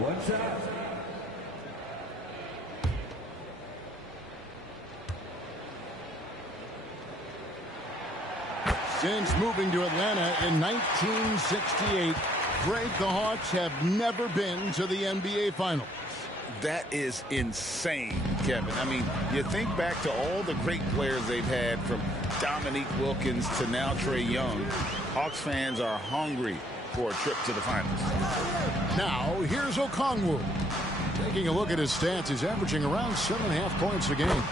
What's up? Since moving to Atlanta in 1968, Greg, the Hawks have never been to the NBA Finals. That is insane, Kevin. I mean, you think back to all the great players they've had, from Dominique Wilkins to now T.H.E.M. Hawks fans are hungry for a trip to the finals. Now, here's Okongwu. Taking a look at his stats, he's averaging around 7.5 points a game.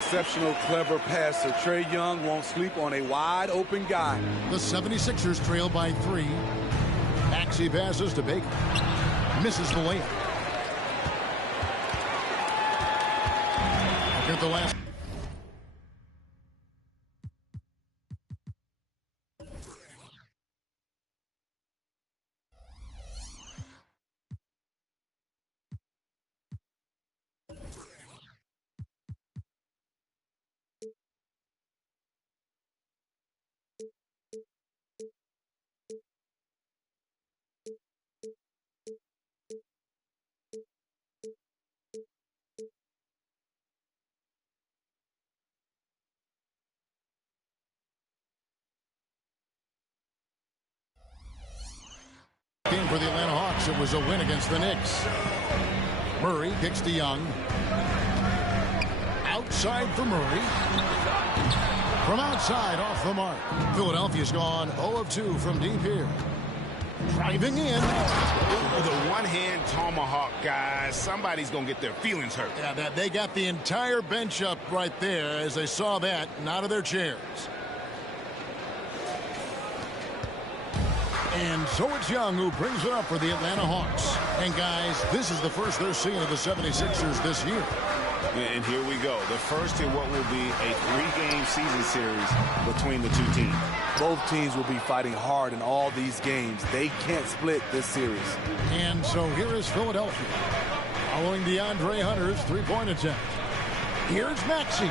Exceptional, clever passer. T.H.E.M. won't sleep on a wide-open guy. The 76ers trail by 3. Maxey passes to Baker. Misses the layup. Look at the last. For the Atlanta Hawks, it was a win against the Knicks. Murray kicks to Young. Outside for Murray. From outside, off the mark. Philadelphia's gone 0 of 2 from deep here. Driving in. The one-hand tomahawk, guys. Somebody's going to get their feelings hurt. Yeah, they got the entire bench up right there as they saw that and out of their chairs. And so it's Young who brings it up for the Atlanta Hawks. And, guys, this is the first they're seeing of the 76ers this year. And here we go. The first in what will be a 3-game season series between the two teams. Both teams will be fighting hard in all these games. They can't split this series. And so here is Philadelphia. Following DeAndre Hunter's three-point attempt. Here's Maxey.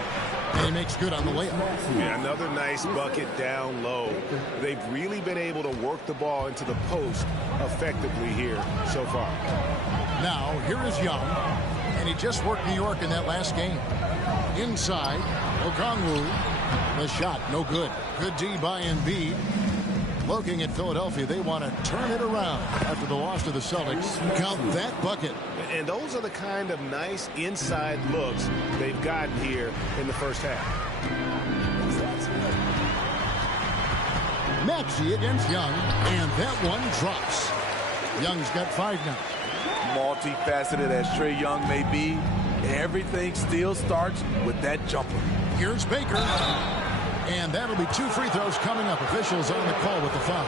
And he makes good on the layup. Yeah, another nice bucket down low. They've really been able to work the ball into the post effectively here so far. Now, here is Young. And he just worked New York in that last game. Inside, Okongwu. The shot, no good. Good D by Embiid. Looking at Philadelphia, they want to turn it around after the loss to the Celtics. Count that bucket. And those are the kind of nice inside looks they've gotten here in the first half. Maxey against Young, and that one drops. Young's got 5 now. Multifaceted as T.H.E.M. may be, everything still starts with that jumper. Here's Baker. And that'll be 2 free throws coming up. Officials on the call with the foul.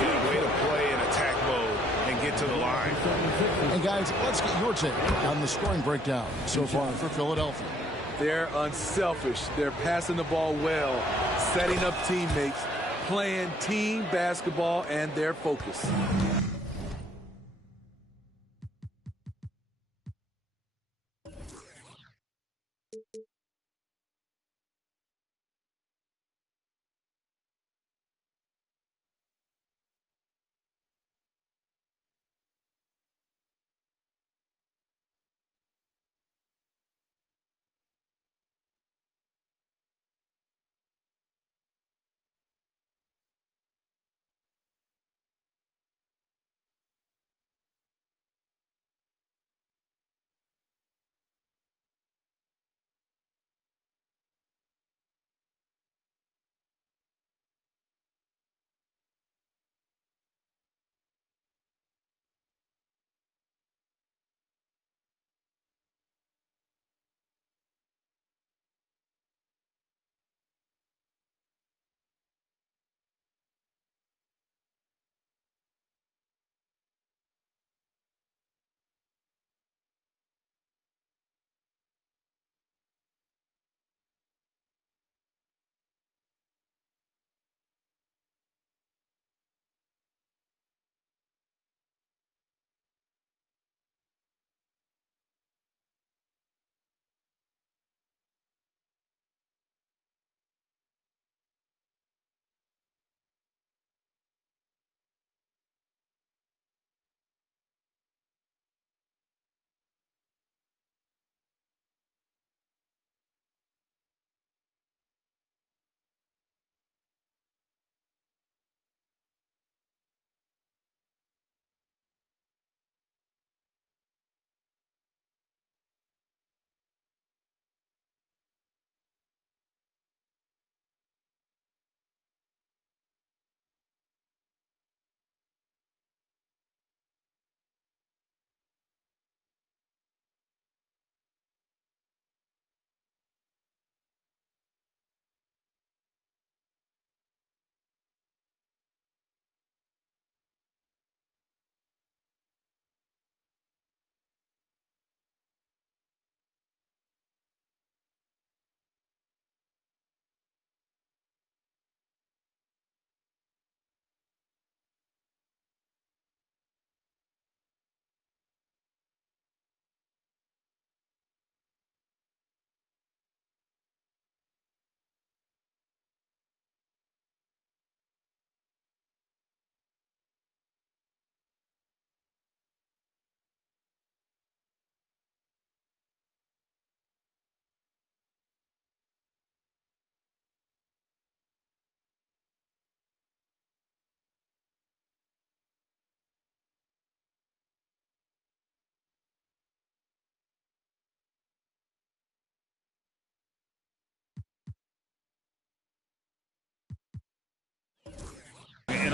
Yeah, way to play in attack mode and get to the line. And guys, let's get your take on the scoring breakdown so far for Philadelphia. They're unselfish. They're passing the ball well, setting up teammates, playing team basketball, and their focus.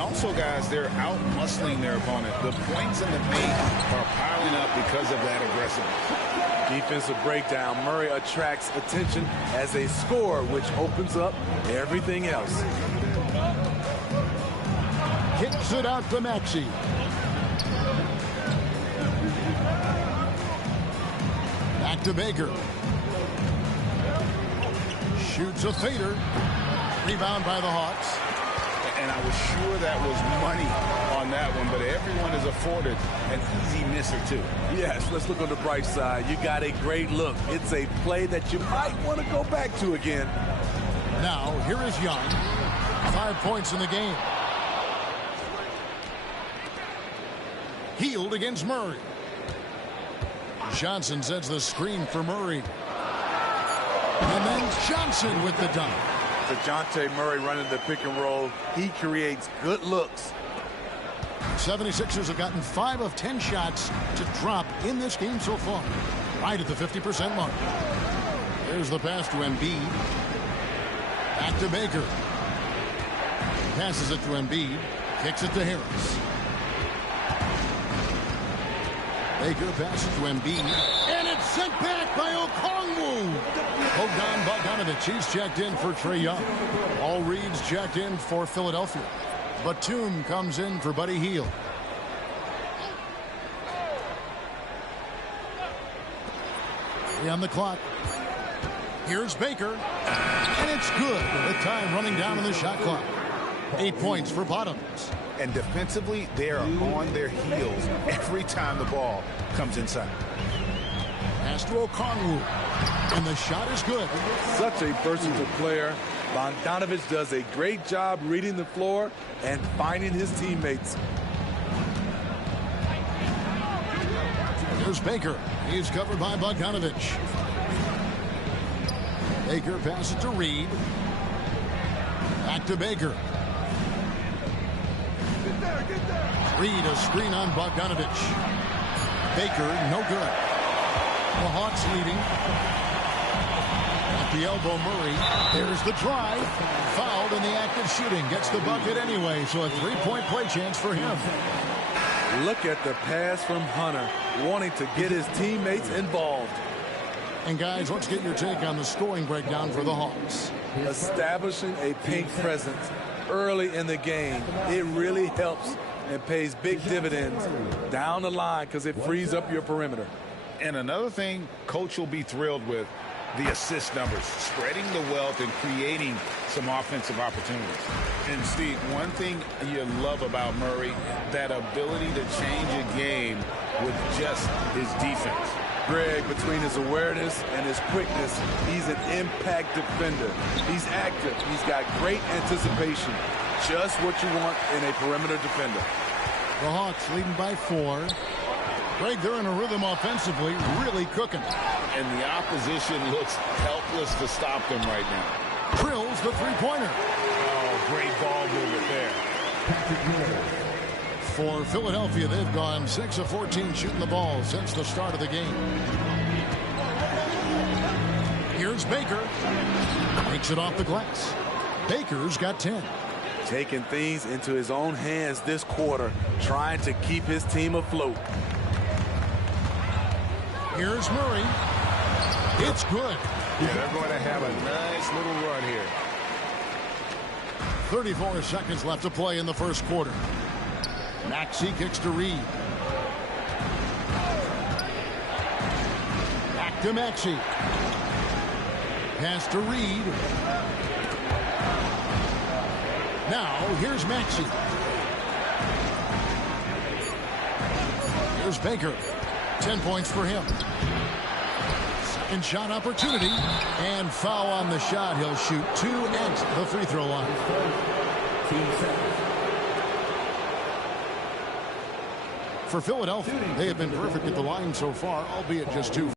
And also, guys, they're out-muscling their opponent. The points in the paint are piling up because of that aggressiveness. Defensive breakdown. Murray attracts attention as a scorer, which opens up everything else. Kicks it out to Maxey. Back to Baker. Shoots a fader. Rebound by the Hawks. And I was sure that was money on that one, but everyone is afforded an easy misser, too. Yes, let's look on the bright side. You got a great look. It's a play that you might want to go back to again. Now, here is Young. 5 points in the game. Healed against Murray. Johnson sends the screen for Murray. And then Johnson with the dunk. DeJounte Murray running the pick and roll. He creates good looks. 76ers have gotten 5 of 10 shots to drop in this game so far. Right at the 50% mark. There's the pass to Embiid. Back to Baker. Passes it to Embiid. Kicks it to Harris. Baker passes to Embiid. And it's sent back by Okongwu. Bogdan Bogdanovic, he's checked in for Trae Young. All Reed's checked in for Philadelphia. Batum comes in for Buddy Hield. On the clock. Here's Baker. And it's good. The time running down on the shot clock. 8 points for Bottoms. And defensively, they are on their heels every time the ball comes inside. Pass to Okongwu. And the shot is good. Such a versatile player. Bogdanovic does a great job reading the floor and finding his teammates. Here's Baker. He's covered by Bogdanovic. Baker passes to Reed. Back to Baker. Reed, a screen on Bogdanovic. Baker, no good. The Hawks leading. At the elbow, Murray. There's the drive. Fouled in the act of shooting. Gets the bucket anyway, so a three-point play chance for him. Look at the pass from Hunter, wanting to get his teammates involved. And guys, let's get your take on the scoring breakdown for the Hawks. Establishing a paint presence early in the game, it really helps and pays big dividends down the line because it frees up your perimeter. And another thing Coach will be thrilled with, the assist numbers, spreading the wealth and creating some offensive opportunities. And Steve, one thing you love about Murray, that ability to change a game with just his defense. Greg, between his awareness and his quickness, he's an impact defender. He's active. He's got great anticipation. Just what you want in a perimeter defender. The Hawks leading by 4. Greg, they're in a rhythm offensively, really cooking. And the opposition looks helpless to stop them right now. Drills the three-pointer. Oh, great ball movement there. For Philadelphia, they've gone 6 of 14 shooting the ball since the start of the game. Here's Baker. Takes it off the glass. Baker's got 10. Taking things into his own hands this quarter, trying to keep his team afloat. Here's Murray. It's good. Yeah, they're going to have a nice little run here. 34 seconds left to play in the first quarter. Maxey kicks to Reed. Back to Maxey. Pass to Reed. Now, here's Maxey. Here's Baker. 10 points for him. Second shot opportunity. And foul on the shot. He'll shoot 2 at the free throw line. For Philadelphia, they have been perfect at the line so far, albeit just 2.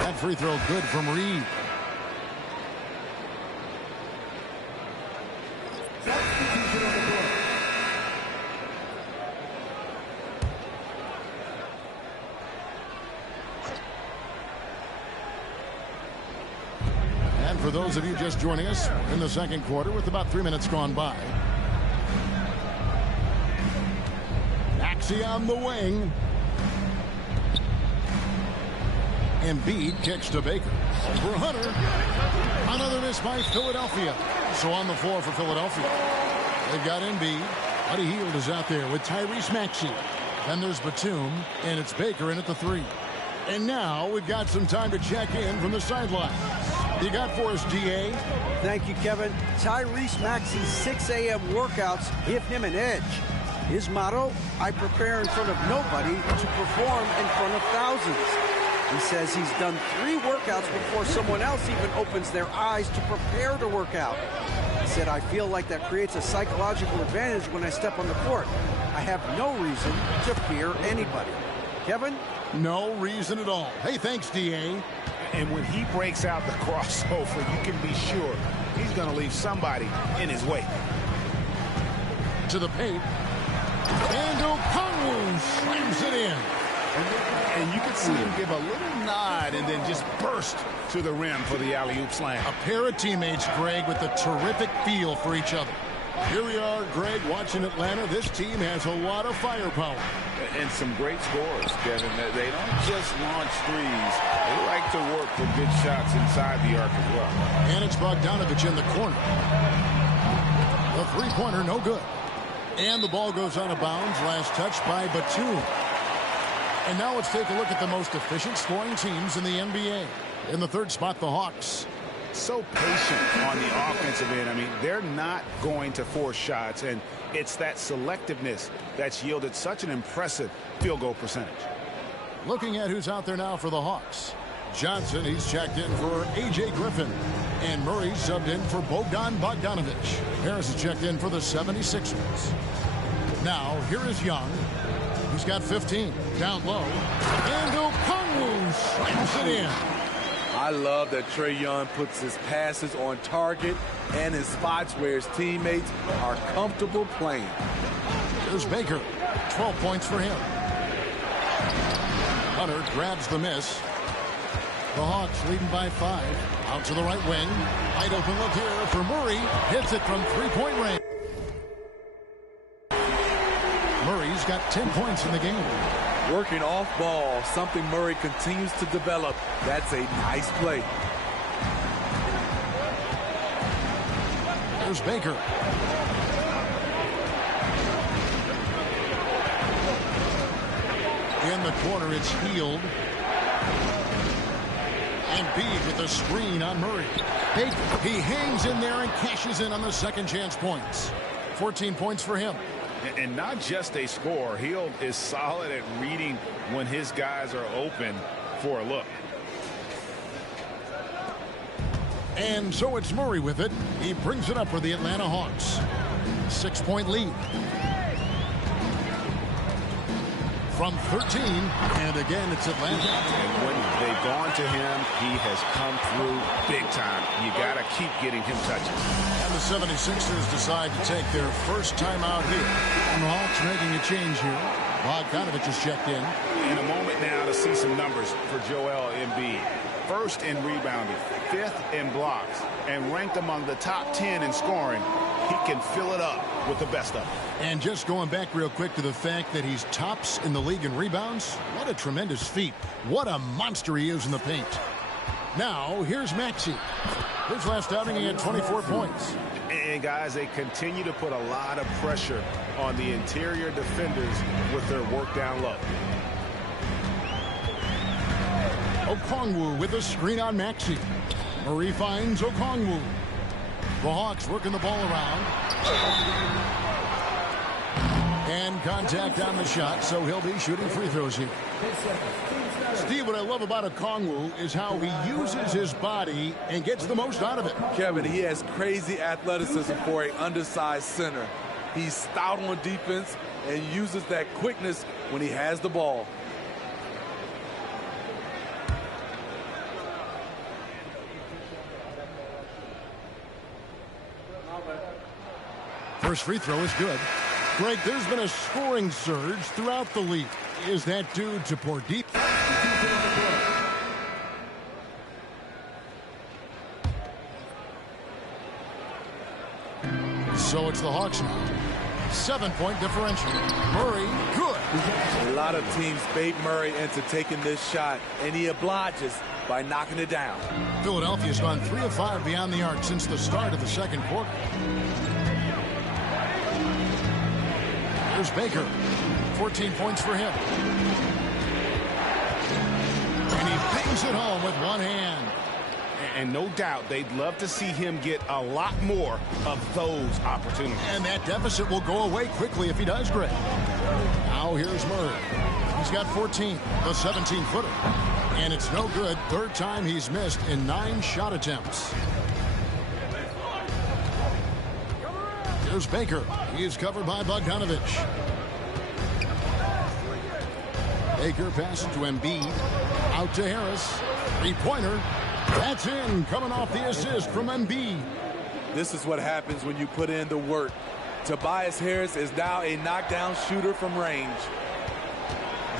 That free throw good from Reed. And for those of you just joining us in the second quarter with about 3 minutes gone by. Maxey on the wing. Embiid kicks to Baker. Over Hunter. Another miss by Philadelphia. So on the floor for Philadelphia. They've got Embiid. Buddy Hield is out there with Tyrese Maxey. Then there's Batum, and it's Baker in at the 3. And now we've got some time to check in from the sideline. You got for us, D.A.? Thank you, Kevin. Tyrese Maxey's 6 a.m. workouts give him an edge. His motto, I prepare in front of nobody to perform in front of thousands. He says he's done 3 workouts before someone else even opens their eyes to prepare to work out. He said, I feel like that creates a psychological advantage when I step on the court. I have no reason to fear anybody. Kevin? No reason at all. Hey, thanks, D.A. And when he breaks out the crossover, you can be sure he's going to leave somebody in his way. To the paint. And Okongwu slams it in. And you can see him give a little nod and then just burst to the rim for the alley-oop slam. A pair of teammates, Greg, with a terrific feel for each other. Here we are, Greg, watching Atlanta. This team has a lot of firepower. And some great scores, Kevin. They don't just launch threes. They like to work for good shots inside the arc as well. And it's Bogdanovich in the corner. The three-pointer, no good. And the ball goes out of bounds. Last touch by Batum. And now let's take a look at the most efficient scoring teams in the NBA. In the third spot, the Hawks. So patient on the offensive end. I mean, they're not going to force shots, and it's that selectiveness that's yielded such an impressive field goal percentage. Looking at who's out there now for the Hawks. Johnson, he's checked in for A.J. Griffin. And Murray subbed in for Bogdanovich. Harris is checked in for the 76ers. Now, here is Young. He's got 15. Down low. And Okongwu slams it in. I love that Trae Young puts his passes on target and in spots where his teammates are comfortable playing. There's Baker. 12 points for him. Hunter grabs the miss. The Hawks leading by 5. Out to the right wing. Wide open look here for Murray. Hits it from three-point range. Murray's got 10 points in the game. Working off ball, something Murray continues to develop. That's a nice play. There's Baker. In the corner, it's Hield. And Embiid with a screen on Murray. Baker, he hangs in there and cashes in on the second chance points. 14 points for him. And not just a score. Hield is solid at reading when his guys are open for a look. And so it's Murray with it. He brings it up for the Atlanta Hawks. 6-point lead. From 13, and again it's Atlanta. And when they've gone to him, he has come through big time. You got to keep getting him touches. And the 76ers decide to take their first time out here. And the Hawks making a change here. Bogdanovich is checked in. In a moment now to see some numbers for Joel Embiid. First in rebounding, 5th in blocks, and ranked among the top 10 in scoring. He can fill it up with the best of them. And just going back real quick to the fact that he's tops in the league in rebounds, what a tremendous feat. What a monster he is in the paint. Now, here's Maxey. His last outing, he had 24 points. And, guys, they continue to put a lot of pressure on the interior defenders with their work down low. Okongwu with a screen on Maxey. Murray finds Okongwu. The Hawks working the ball around. And contact on the shot, so he'll be shooting free throws here. Steve, what I love about Okongwu is how he uses his body and gets the most out of it. Kevin, he has crazy athleticism for an undersized center. He's stout on defense and uses that quickness when he has the ball. First free throw is good. Greg, there's been a scoring surge throughout the league. Is that due to poor defense? So it's the Hawks now. 7-point differential. Murray, good. A lot of teams bait Murray into taking this shot, and he obliges by knocking it down. Philadelphia's gone 3 of 5 beyond the arc since the start of the second quarter. Here's Baker. 14 points for him. And he bangs it home with one hand. And no doubt they'd love to see him get a lot more of those opportunities. And that deficit will go away quickly if he does, Greg. Now here's Murray. He's got 14, the 17-footer. And it's no good. Third time he's missed in 9 shot attempts. Here's Baker. He is covered by Bogdanovich. Baker passes to Embiid. Out to Harris. Three-pointer. That's in, coming off the assist from Embiid. This is what happens when you put in the work. Tobias Harris is now a knockdown shooter from range.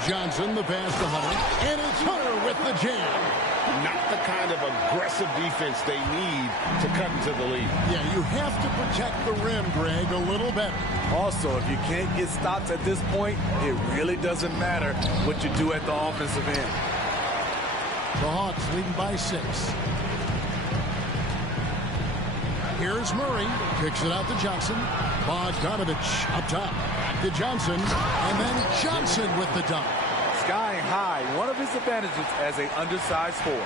Johnson, the pass to Hunter. And it's Hunter with the jam. Not the kind of aggressive defense they need to cut into the lead. Yeah, you have to protect the rim, Greg, a little better. Also, if you can't get stops at this point, it really doesn't matter what you do at the offensive end. The Hawks leading by 6. Here's Murray. Kicks it out to Johnson. Bogdanovich up top. To Johnson. And then Johnson with the dunk. Skying high, one of his advantages as an undersized forward.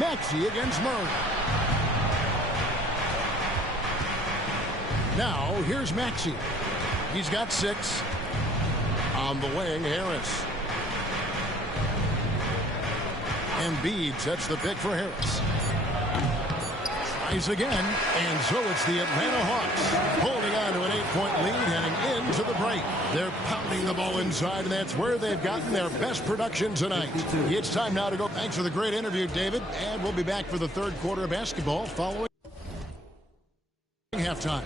Maxey against Murray. Now, here's Maxey. He's got 6. On the wing, Harris. Embiid sets the pick for Harris. Tries again, and so it's the Atlanta Hawks holding on to an 8-point lead heading into the break. They're pounding the ball inside, and that's where they've gotten their best production tonight. It's time now to go. Thanks for the great interview, David, and we'll be back for the third quarter of basketball following halftime.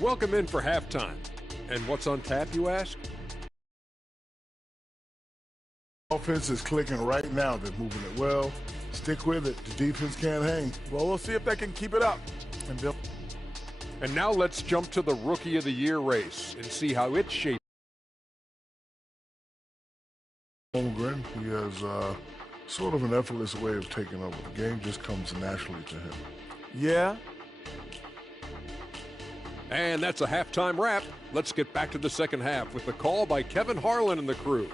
Welcome in for halftime. And what's on tap, you ask? Offense is clicking right now. They're moving it well. Stick with it. The defense can't hang. Well, we'll see if they can keep it up. And now let's jump to the Rookie of the Year race and see how it's shaped. Holmgren, he has sort of an effortless way of taking over. The game just comes naturally to him. Yeah. And that's a halftime wrap. Let's get back to the second half with the call by Kevin Harlan and the crew.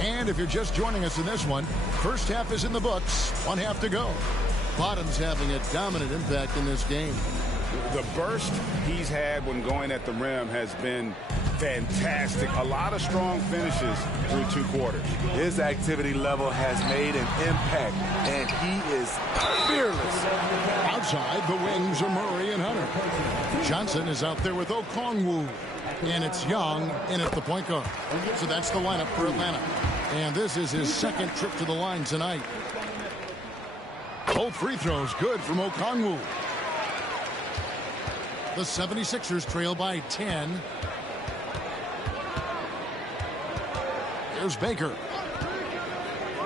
And if you're just joining us in this one, first half is in the books. 1 half to go. Bottom's having a dominant impact in this game. The burst he's had when going at the rim has been fantastic. A lot of strong finishes through 2 quarters. His activity level has made an impact, and he is fearless. Outside, the wings are Murray and Hunter. Johnson is out there with Okongwu. And it's Young in at the point guard. So that's the lineup for Atlanta. And this is his second trip to the line tonight. Both free throws good from Okongwu. The 76ers trail by 10. Here's Baker.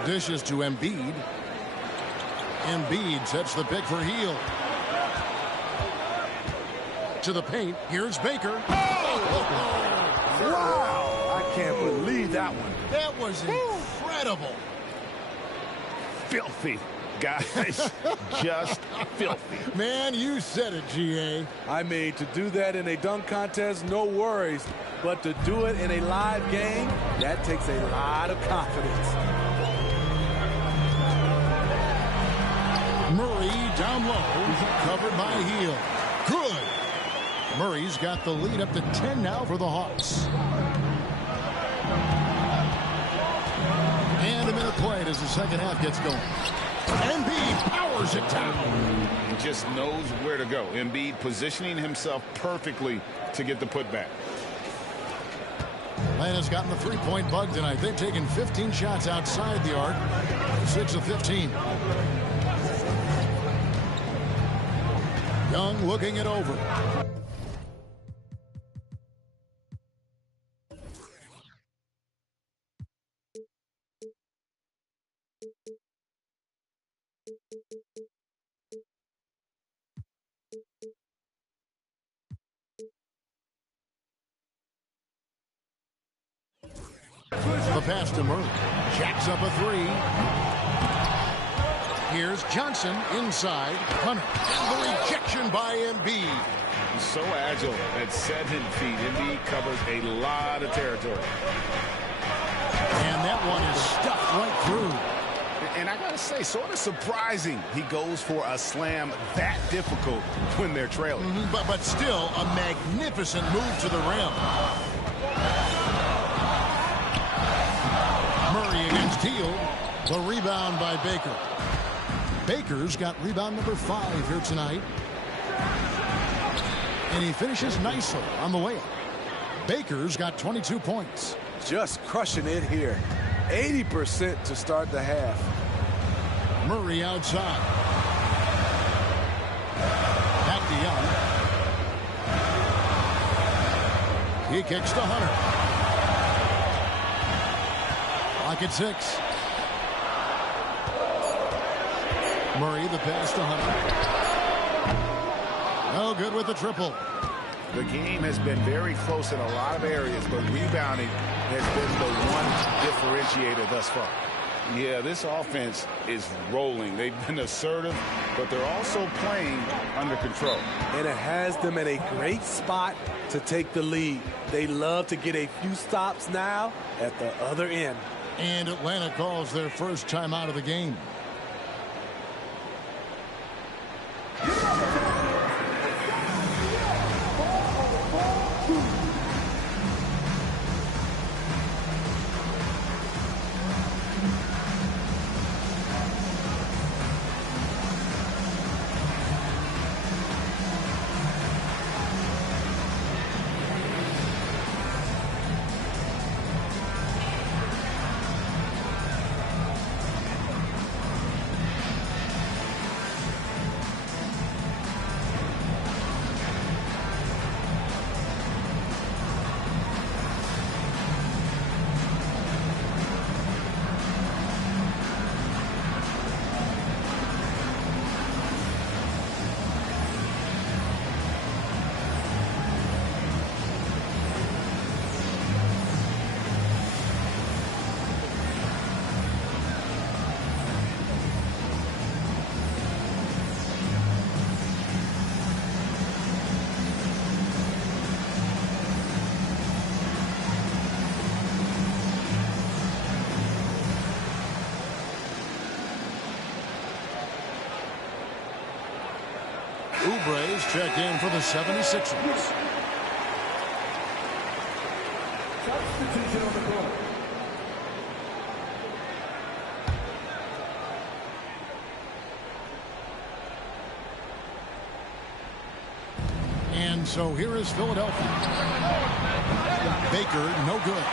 Dishes to Embiid. Embiid sets the pick for Hield. To the paint. Here's Baker. Wow! I can't believe that one. That was incredible. Filthy, guys. Just filthy. Man, you said it, G.A. I mean, to do that in a dunk contest, no worries. But to do it in a live game, that takes a lot of confidence. Murray down low, covered by Hield. Good. Murray's got the lead up to 10 now for the Hawks. And a minute played as the second half gets going. Embiid powers it down. He just knows where to go. Embiid positioning himself perfectly to get the putback. Atlanta's gotten the three-point bug tonight. They've taken 15 shots outside the arc. 6 of 15. Young looking it over. The pass to Murray. Jacks up a three. Here's Johnson inside. Hunter. And the rejection by Embiid. He's so agile at 7 feet. Embiid covers a lot of territory. And that one is stuffed right through. And I got to say, sort of surprising he goes for a slam that difficult when they're trailing. But still a magnificent move to the rim. Murray against Hield. The rebound by Baker. Baker's got rebound number 5 here tonight. And he finishes nicely on the way up. Baker's got 22 points. Just crushing it here. 80% to start the half. Murray outside. Back to Young. He kicks to Hunter. Clock at 6. Murray, the pass to Hunter. No good with the triple. The game has been very close in a lot of areas, but rebounding has been the one differentiator thus far. Yeah, this offense is rolling. They've been assertive, but they're also playing under control. And it has them in a great spot to take the lead. They love to get a few stops now at the other end. And Atlanta calls their first time out of the game. Oubre's checked in for the 76ers. Substitution on the court. And so here is Philadelphia. Baker, no good.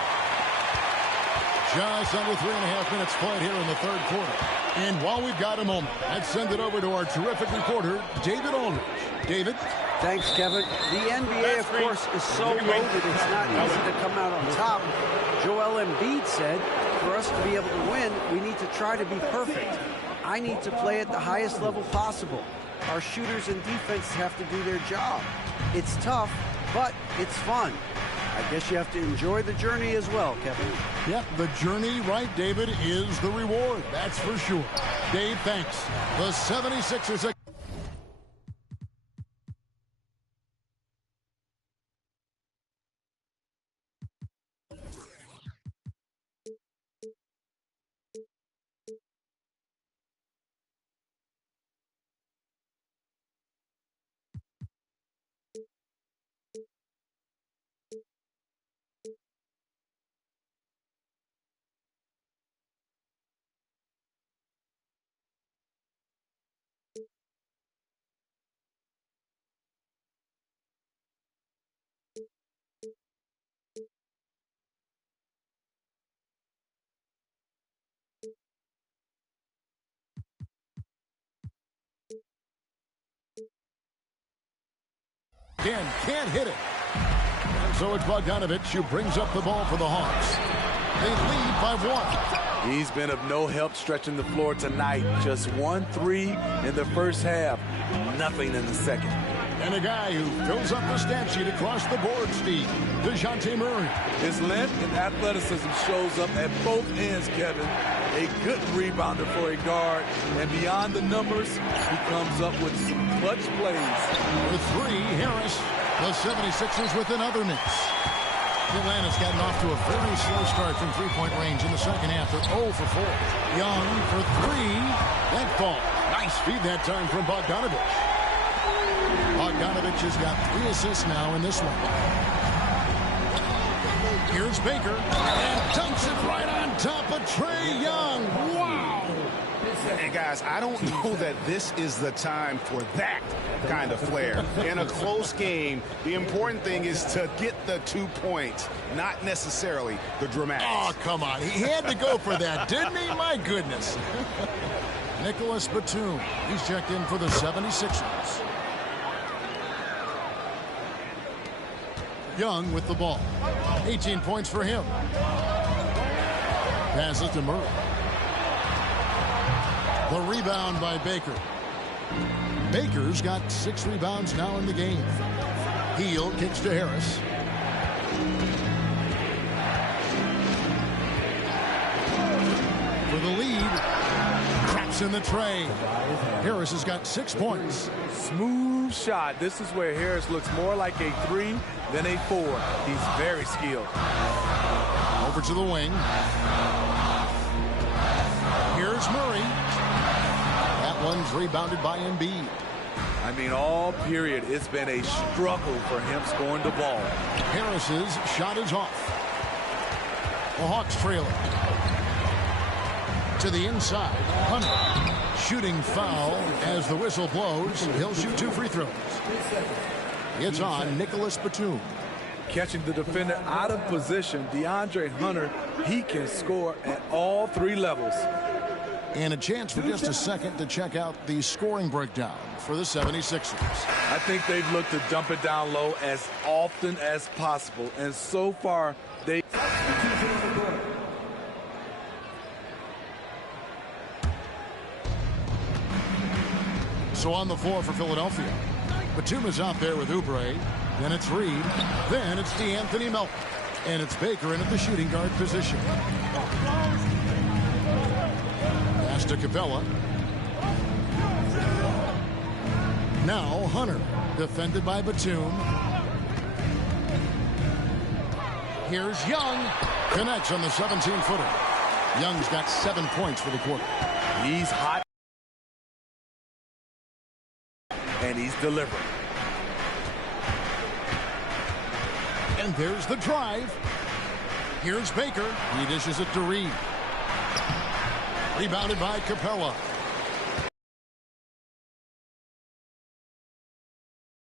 Just under 3.5 minutes played here in the third quarter. And while we've got a moment, let's send it over to our terrific reporter, David Aldridge. David? Thanks, Kevin. The NBA, of course, is so loaded, it's not easy to come out on top. Joel Embiid said, for us to be able to win, we need to try to be perfect. I need to play at the highest level possible. Our shooters and defense have to do their job. It's tough, but it's fun. I guess you have to enjoy the journey as well, Kevin. Yep, the journey, right, David, is the reward. That's for sure. Dave, thanks. The 76ers... Again, can't hit it. And so it's Bogdanovich who brings up the ball for the Hawks. They lead by 1. He's been of no help stretching the floor tonight. Just 1 3 in the first half. Nothing in the second. And a guy who fills up the stat sheet across the board, Steve, Dejounte Murray. His length and athleticism shows up at both ends, Kevin. A good rebounder for a guard. And beyond the numbers, he comes up with some clutch plays. With 3, Harris. The 76ers with another miss. Atlanta's gotten off to a very slow start from three-point range in the second half. They're 0 for 4. Young for 3. That ball. Nice feed that time from Bogdanovich. Bogdanovich has got 3 assists now in this one. Here's Baker. And dunks it right on top of Trae Young. Wow. And guys, I don't know that this is the time for that kind of flair. In a close game, the important thing is to get the 2 points, not necessarily the dramatics. Oh, come on. He had to go for that, didn't he? My goodness. Nicholas Batum. He's checked in for the 76ers. Young with the ball. 18 points for him. Passes to Murray. The rebound by Baker. Baker's got 6 rebounds now in the game. Heel kicks to Harris. For the lead. Traps in the tray. Harris has got 6 points. Smooth shot. This is where Harris looks more like a 3 than a 4. He's very skilled. Over to the wing. Here's Murray. That one's rebounded by Embiid. I mean, all period, it's been a struggle for him scoring the ball. Harris's shot is off. The Hawks trail it. To the inside. Hunter. Shooting foul as the whistle blows. He'll shoot 2 free throws. It's on Nicholas Batum. Catching the defender out of position, DeAndre Hunter, he can score at all 3 levels. And a chance for just a second to check out the scoring breakdown for the 76ers. I think they've looked to dump it down low as often as possible. And so far, they... So on the floor for Philadelphia. Batum is out there with Oubre. Then it's Reed. Then it's D'Anthony Melton. And it's Baker in at the shooting guard position. Pass to Capella. Now Hunter. Defended by Batum. Here's Young. Connects on the 17-footer. Young's got 7 points for the quarter. He's hot. And he's delivering. And there's the drive. Here's Baker. He dishes it to Reed. Rebounded by Capella.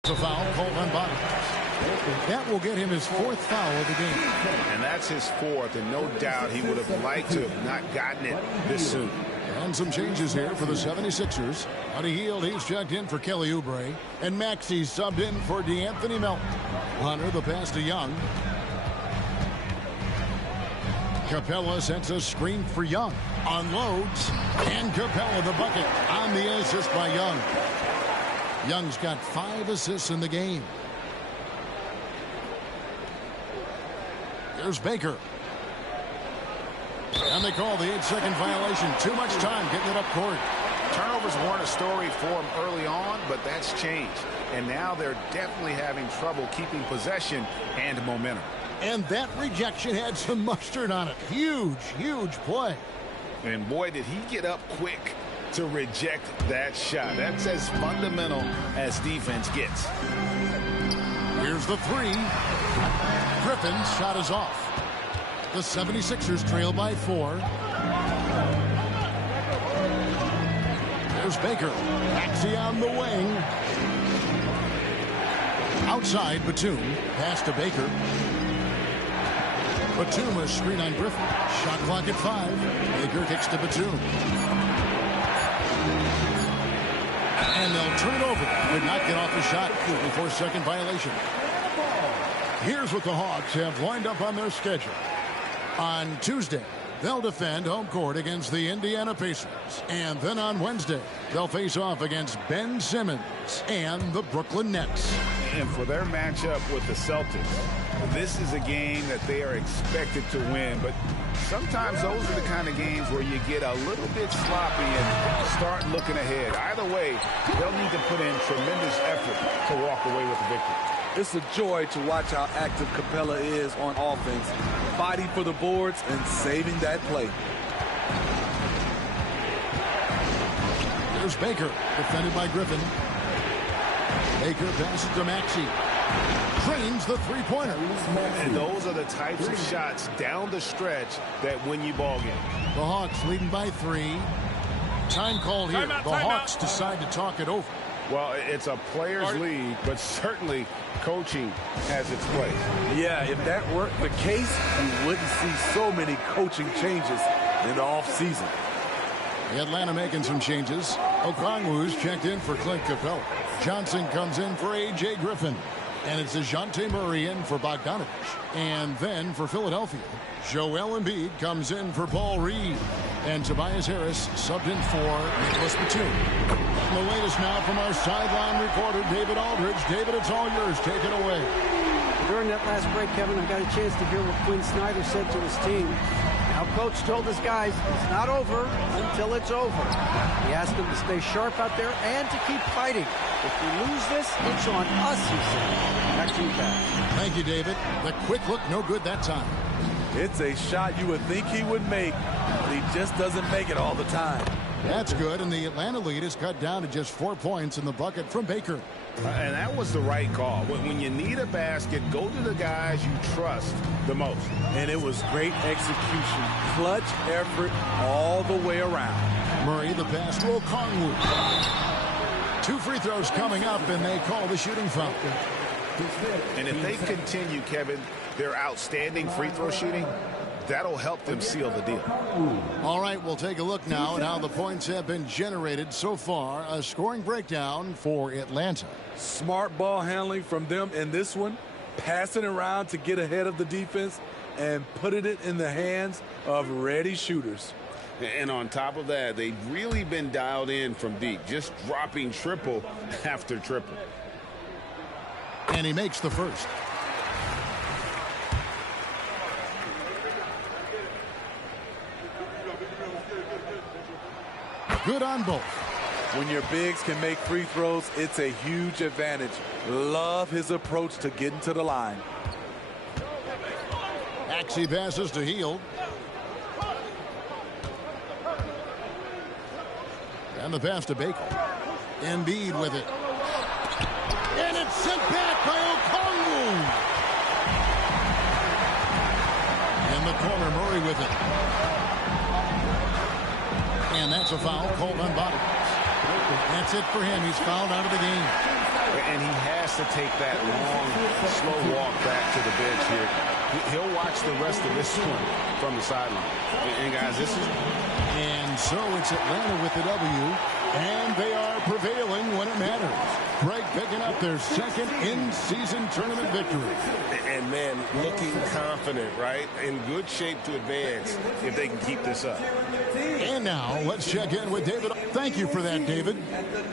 The foul called on Bogdanovich. That will get him his 4th foul of the game. And that's his 4th, and no doubt he would have liked to have not gotten it this soon. And some changes here for the 76ers. Buddy Hield, he's checked in for Kelly Oubre. And Maxey's subbed in for D'Anthony Melton. Hunter, the pass to Young. Capella sets a screen for Young. Unloads. And Capella the bucket on the assist by Young. Young's got 5 assists in the game. There's Baker. And they call the 8-second violation. Too much time getting it up court. Turnovers weren't a story for them early on, but that's changed. And now they're definitely having trouble keeping possession and momentum. And that rejection had some mustard on it. Huge, huge play. And boy, did he get up quick to reject that shot. That's as fundamental as defense gets. Here's the 3. Griffin's shot is off. The 76ers trail by 4. There's Baker. Maxey on the wing. Outside, Batum. Pass to Baker. Batum a screen on Griffin. Shot clock at 5. Baker kicks to Batum. And they'll Turn it over. Did not get off the shot. Before second violation. Here's what the Hawks have lined up on their schedule. On Tuesday, they'll defend home court against the Indiana Pacers. And then on Wednesday, they'll face off against Ben Simmons and the Brooklyn Nets. And for their matchup with the Celtics, this is a game that they are expected to win. But sometimes those are the kind of games where you get a little bit sloppy and start looking ahead. Either way, they'll need to put in tremendous effort to walk away with the victory. It's a joy to watch how active Capella is on offense, fighting for the boards and saving that play. There's Baker, defended by Griffin. Baker passes to Maxey. Drains the three-pointer. And those are the types of shots down the stretch that win you ball games. The Hawks leading by 3. Time called here. The Hawks decide to talk it over. Well, it's a players' league, but certainly coaching has its place. Yeah, if that weren't the case, you wouldn't see so many coaching changes in the offseason. Atlanta making some changes. Okongwu's checked in for Clint Capella. Johnson comes in for A.J. Griffin. And it's DeJounte Murray in for Bogdanovich. And then for Philadelphia, Joel Embiid comes in for Paul Reed. And Tobias Harris subbed in for Nicholas Batum. The latest now from our sideline reporter, David Aldridge. David, it's all yours. Take it away. During that last break, Kevin, I got a chance to hear what Quinn Snyder said to his team. Now, Coach told his guys it's not over until it's over. He asked them to stay sharp out there and to keep fighting. If we lose this, it's on us, he said. Back to you, Pat. Thank you, David. The quick look, no good that time. It's a shot you would think he would make, but he just doesn't make it all the time. That's good, and the Atlanta lead is cut down to just 4 points in the bucket from Baker. And that was the right call. When you need a basket, go to the guys you trust the most. And it was great execution. Clutch effort all the way around. Murray, the pass to Okongwu. 2 free throws coming up, and they call the shooting foul. And if they continue, Kevin, their outstanding free throw shooting, that'll help them seal the deal. All right, we'll take a look now at how the points have been generated so far. A scoring breakdown for Atlanta. Smart ball handling from them in this one. Passing around to get ahead of the defense and putting it in the hands of ready shooters. And on top of that, they've really been dialed in from deep, just dropping triple after triple. And he makes the first. Good on both. When your bigs can make free throws, it's a huge advantage. Love his approach to getting to the line. Maxey passes to Hield. And the pass to Baker. Embiid with it. And it's sent back by Okongwu. In the corner, Murray with it. And that's a foul called on Bogdanovich. That's it for him. He's fouled out of the game. And he has to take that long, slow walk back to the bench here. He'll watch the rest of this one from the sideline. And guys, this is... And so it's Atlanta with the W, and they are prevailing when it matters. Greg picking up their second in-season tournament victory. And, man, looking confident, right? In good shape to advance if they can keep this up. And now let's check in with David. Thank you for that, David.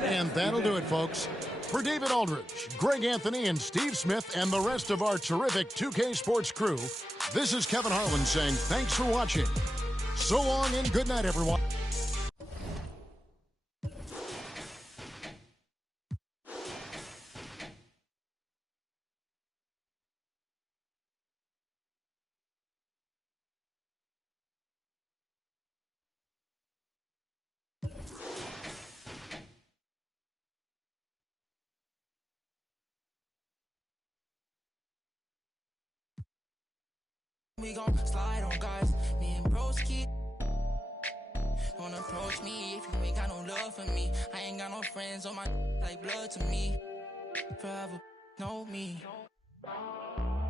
And that'll do it, folks. For David Aldridge, Greg Anthony, and Steve Smith, and the rest of our terrific 2K Sports crew, this is Kevin Harlan saying thanks for watching. So long and good night, everyone. We gon' slide on guys, me and broski. Don't approach me if you ain't got no love for me. I ain't got no friends on my like blood to me. Forever know me.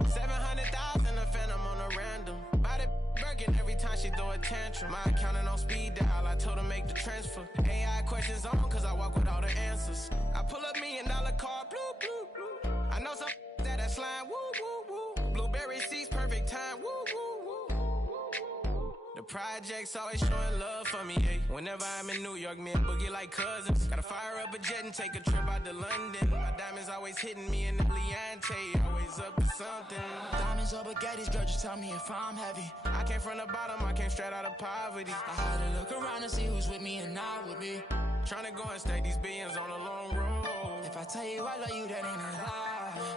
700,000 a phantom on a random. Body Birkin every time she she throw a tantrum. My accountant on speed dial, I told her make the transfer. AI questions on, cause I walk with all the answers. I pull up $1 million car, blue, blue, blue. I know some that slime, woo, woo, woo. Blueberry seats, perfect time, woo, woo, woo. The projects always showing love for me, yeah. Whenever I'm in New York, me and Boogie like cousins. Gotta fire up a jet and take a trip out to London. My diamonds always hitting me in the Leante, always up to something. Diamonds or baguettes, girl, just tell me if I'm heavy. I came from the bottom, I came straight out of poverty. I had to look around to see who's with me and not with me. Tryna go and stake these billions on a long road. If I tell you I love you, that ain't a lie.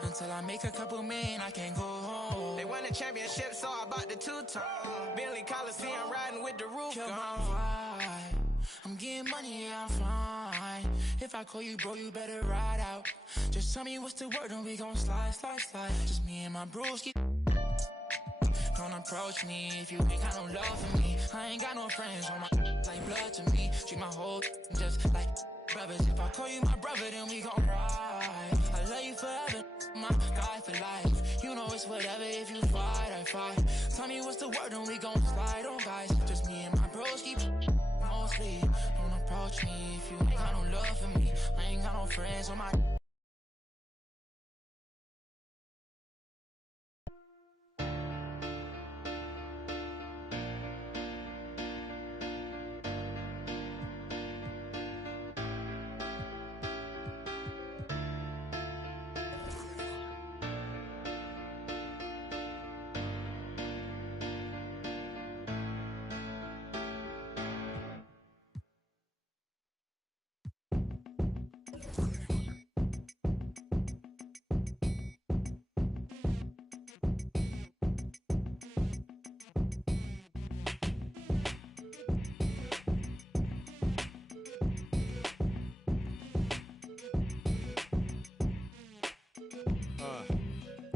Until I make a couple million, I can't go home. They won the championship, so I bought the two-tone. Bentley Coliseum, riding with the roof gone. I'm getting money, yeah, I'm fine. If I call you, bro, you better ride out. Just tell me what's the word and we gon' slide, slide, slide. Just me and my broski. Don't approach me if you ain't got no love for me. I ain't got no friends on my like blood to me. Treat my whole just like brothers. If I call you my brother, then we gon' ride. I love you forever, my guy for life. You know it's whatever if you fight, I fight. Tell me what's the word and we gon' slide on, guys. Just me and my bros keep mostly. Don't approach me if you ain't got no love for me. I ain't got no friends on my.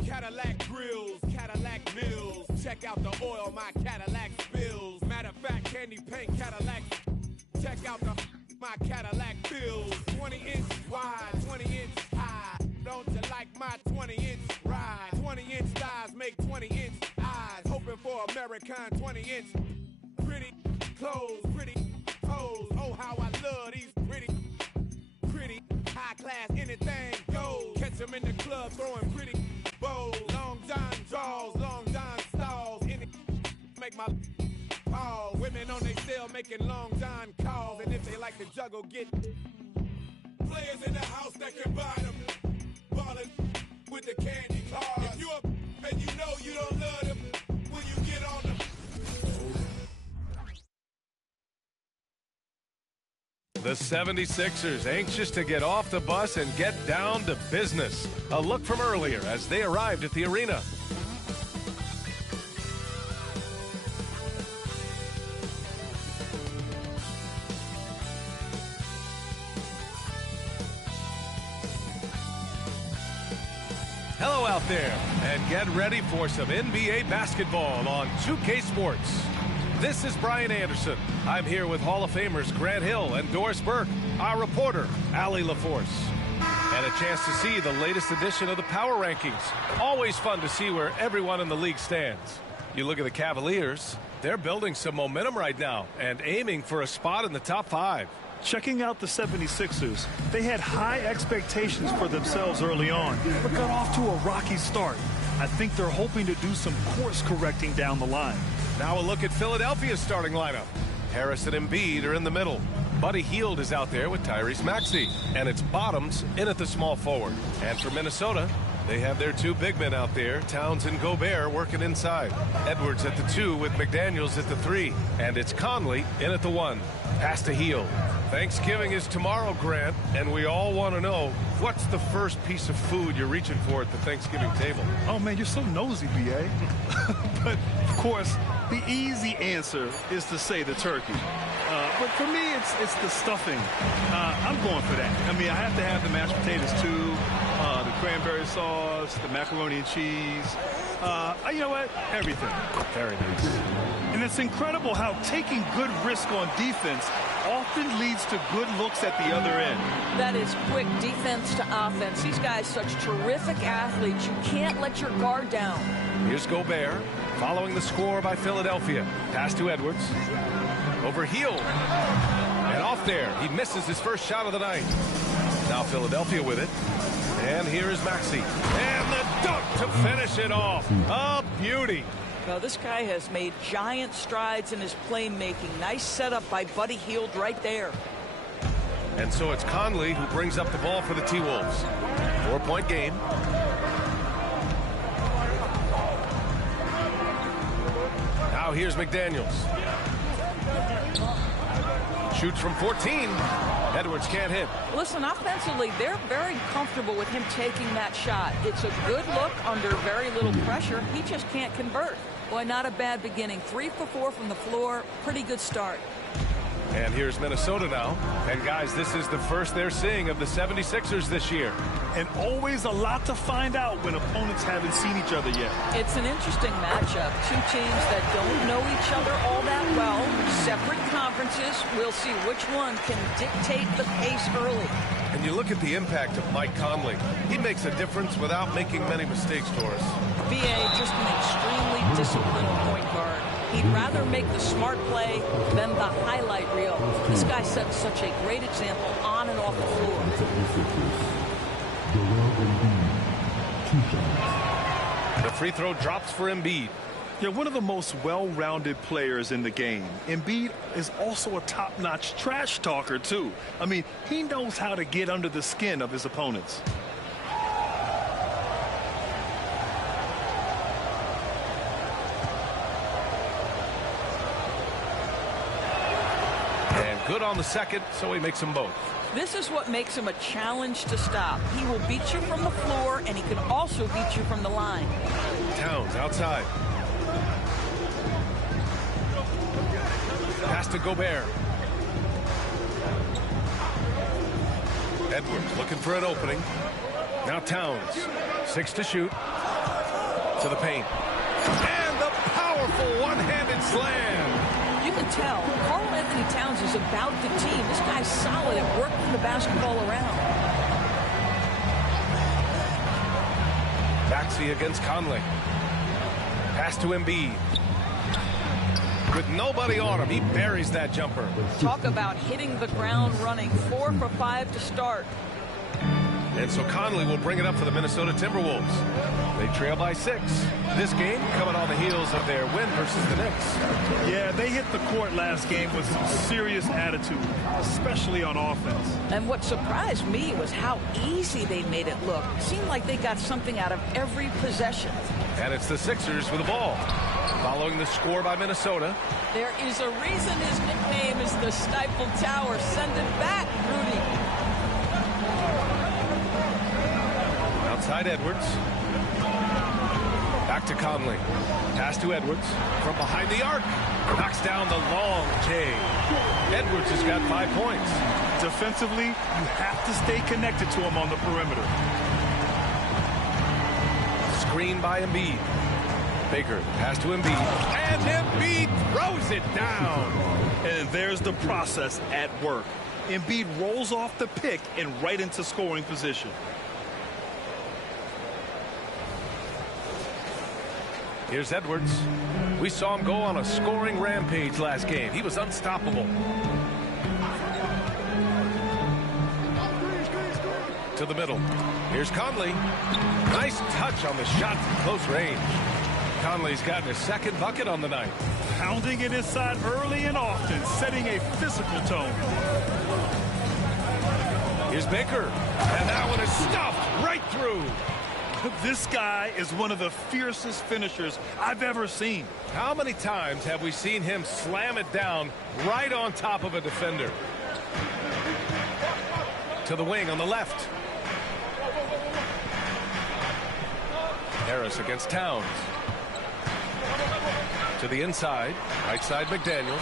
Cadillac grills, Cadillac mills. Check out the oil my Cadillac spills. Matter of fact, candy paint Cadillac. Check out my Cadillac bills. 20-inch wide, 20-inch high. Don't you like my 20-inch ride? 20-inch thighs make 20-inch eyes. Hoping for American 20-inch. Pretty clothes, pretty toes. Oh, how I love these pretty high class, anything goes. Catch them in the club throwing pretty bows. Long John draws, long John stalls. Any make my pause. Women on they cell making Long John calls. And if they like to juggle, get players in the house that can buy them. Ballin' with the candy cars. If you up and you know you don't love them, when you get on them. The 76ers anxious to get off the bus and get down to business. A look from earlier as they arrived at the arena. Hello out there, and get ready for some NBA basketball on 2K Sports. This is Brian Anderson. I'm here with Hall of Famers Grant Hill and Doris Burke, our reporter, Allie LaForce. And a chance to see the latest edition of the Power Rankings. Always fun to see where everyone in the league stands. You look at the Cavaliers, they're building some momentum right now and aiming for a spot in the top 5. Checking out the 76ers, they had high expectations for themselves early on, but got off to a rocky start. I think they're hoping to do some course correcting down the line. Now a look at Philadelphia's starting lineup. Harris and Embiid are in the middle. Buddy Hield is out there with Tyrese Maxey. And it's Bottoms in at the small forward. And for Minnesota, they have their 2 big men out there, Towns and Gobert, working inside. Edwards at the 2 with McDaniels at the 3. And it's Conley in at the 1. Pass to Hield. Thanksgiving is tomorrow, Grant, and we all want to know, what's the first piece of food you're reaching for at the Thanksgiving table? Oh, man, you're so nosy, B.A. But, of course, the easy answer is to say the turkey. But for me, it's the stuffing. I'm going for that. I mean, I have to have the mashed potatoes, too, the cranberry sauce, the macaroni and cheese. You know what? Everything. Very nice. And it's incredible how taking good risk on defense often leads to good looks at the other end. That is quick defense to offense. These guys such terrific athletes. You can't let your guard down. Here's Gobert. Following the score by Philadelphia. Pass to Edwards. Over Hield. And off there. He misses his first shot of the night. Now Philadelphia with it. And here is Maxey. And the dunk to finish it off. A beauty. Now, this guy has made giant strides in his playmaking. Nice setup by Buddy Hield right there. And so it's Conley who brings up the ball for the T-Wolves. 4-point game. Now here's McDaniels. Shoots from 14. Edwards can't hit. Listen, offensively, they're very comfortable with him taking that shot. It's a good look under very little pressure. He just can't convert. Boy, not a bad beginning. 3 for 4 from the floor. Pretty good start. And here's Minnesota now. And guys, this is the first they're seeing of the 76ers this year. And always a lot to find out when opponents haven't seen each other yet. It's an interesting matchup. Two teams that don't know each other all that well. Separate conferences. We'll see which one can dictate the pace early. And you look at the impact of Mike Conley. He makes a difference without making many mistakes, Doris. B.A. just an extremely disciplined point guard. He'd rather make the smart play than the highlight reel. This guy sets such a great example on and off the floor. The free throw drops for Embiid. Yeah, one of the most well-rounded players in the game. Embiid is also a top-notch trash talker, too. I mean, he knows how to get under the skin of his opponents. Good on the second, so he makes them both. This is what makes him a challenge to stop. He will beat you from the floor, and he can also beat you from the line. Towns outside. Pass to Gobert. Edwards looking for an opening. Now Towns. 6 to shoot. To the paint. And the powerful one-handed slam. You can tell Karl Anthony Towns is about the team. This guy's solid at working the basketball around. Maxey against Conley. Pass to Embiid. With nobody on him, he buries that jumper. Talk about hitting the ground running. 4 for 5 to start. And so Conley will bring it up for the Minnesota Timberwolves. They trail by 6. This game coming on the heels of their win versus the Knicks. Yeah, they hit the court last game with some serious attitude, especially on offense. And what surprised me was how easy they made it look. It seemed like they got something out of every possession. And it's the Sixers with the ball. Following the score by Minnesota. There is a reason his nickname is the Stifle Tower. Send it back, Rudy. Outside Edwards. Back to Conley. Pass to Edwards. From behind the arc. Knocks down the long J. Edwards has got 5 points. Defensively, you have to stay connected to him on the perimeter. Screen by Embiid. Baker, pass to Embiid. And Embiid throws it down. And there's the process at work. Embiid rolls off the pick and right into scoring position. Here's Edwards. We saw him go on a scoring rampage last game. He was unstoppable. To the middle. Here's Conley. Nice touch on the shot from close range. Conley's gotten his second bucket on the night. Pounding it inside early and often, setting a physical tone. Here's Baker. And that one is stuffed right through. This guy is one of the fiercest finishers I've ever seen. How many times have we seen him slam it down right on top of a defender? To the wing on the left. Harris against Towns. To the inside. Right side McDaniels.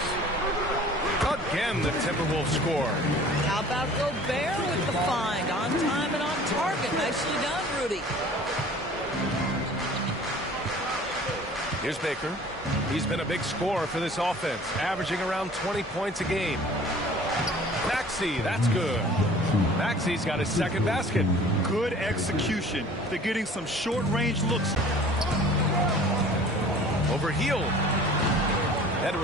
Again, the Timberwolves score. How about Gobert with the find? On time and on target. Nicely done, Rudy. Here's Baker. He's been a big scorer for this offense, averaging around 20 points a game. Maxey, that's good. Maxey's got his second basket. Good execution. They're getting some short-range looks. over Hield. Edwards